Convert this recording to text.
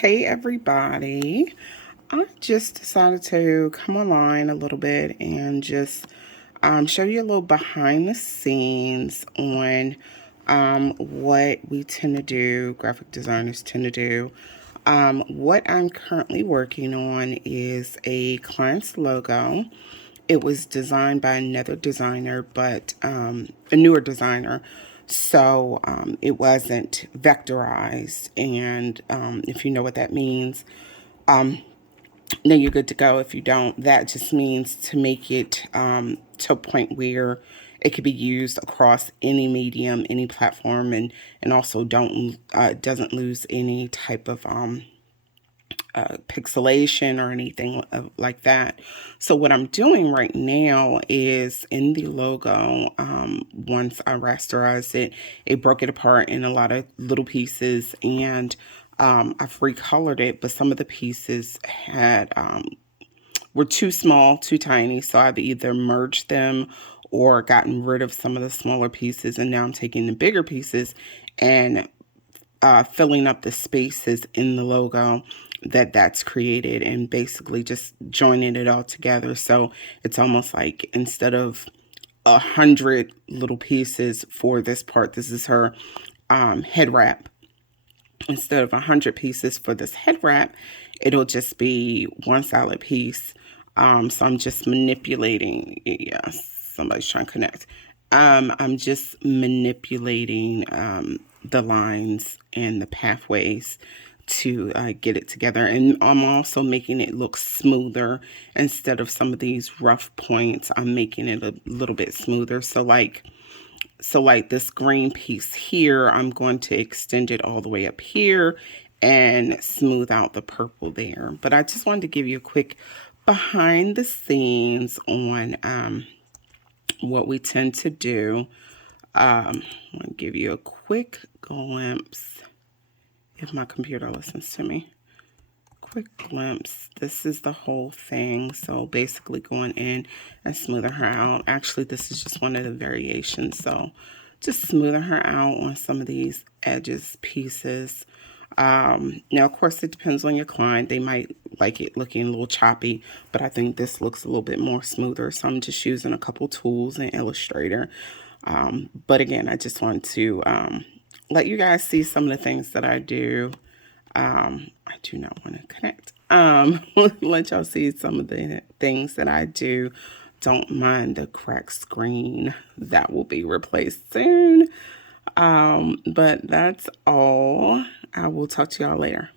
Hey everybody, I just decided to come online a little bit and just show you a little behind the scenes on what we tend to do, graphic designers tend to do. What I'm currently working on is a client's logo. It was designed by another designer, but a newer designer. So it wasn't vectorized. And if you know what that means, then you're good to go. If you don't, that just means to make it to a point where it could be used across any medium, any platform, and also don't doesn't lose any type of pixelation or anything like that. So what I'm doing right now is in the logo, once I rasterized it, it broke it apart in a lot of little pieces, and I've recolored it, but some of the pieces had were too small, too tiny, so I've either merged them or gotten rid of some of the smaller pieces, and now I'm taking the bigger pieces and filling up the spaces in the logo that's created, and basically just joining it all together. So it's almost like instead of 100 little pieces for this part, this is her head wrap. Instead of 100 pieces for this head wrap, it'll just be one solid piece. So I'm just manipulating. Yeah, somebody's trying to connect. I'm just manipulating the lines and the pathways to get it together. And I'm also making it look smoother. Instead of some of these rough points, I'm making it a little bit smoother. So like this green piece here, I'm going to extend it all the way up here and smooth out the purple there. But I just wanted to give you a quick behind the scenes on what we tend to do. I'll give you a quick glimpse if my computer listens to me. Quick glimpse. This is the whole thing. So basically going in and smoothing her out. Actually, this is just one of the variations. So just smoothing her out on some of these edges pieces. Now, of course, it depends on your client. They might like it looking a little choppy, but I think this looks a little bit more smoother. So I'm just using a couple tools in Illustrator. But again, I just want to let you guys see some of the things that I do. I do not want to connect. Let y'all see some of the things that I do. Don't mind the cracked screen. That will be replaced soon. But that's all. I will talk to y'all later.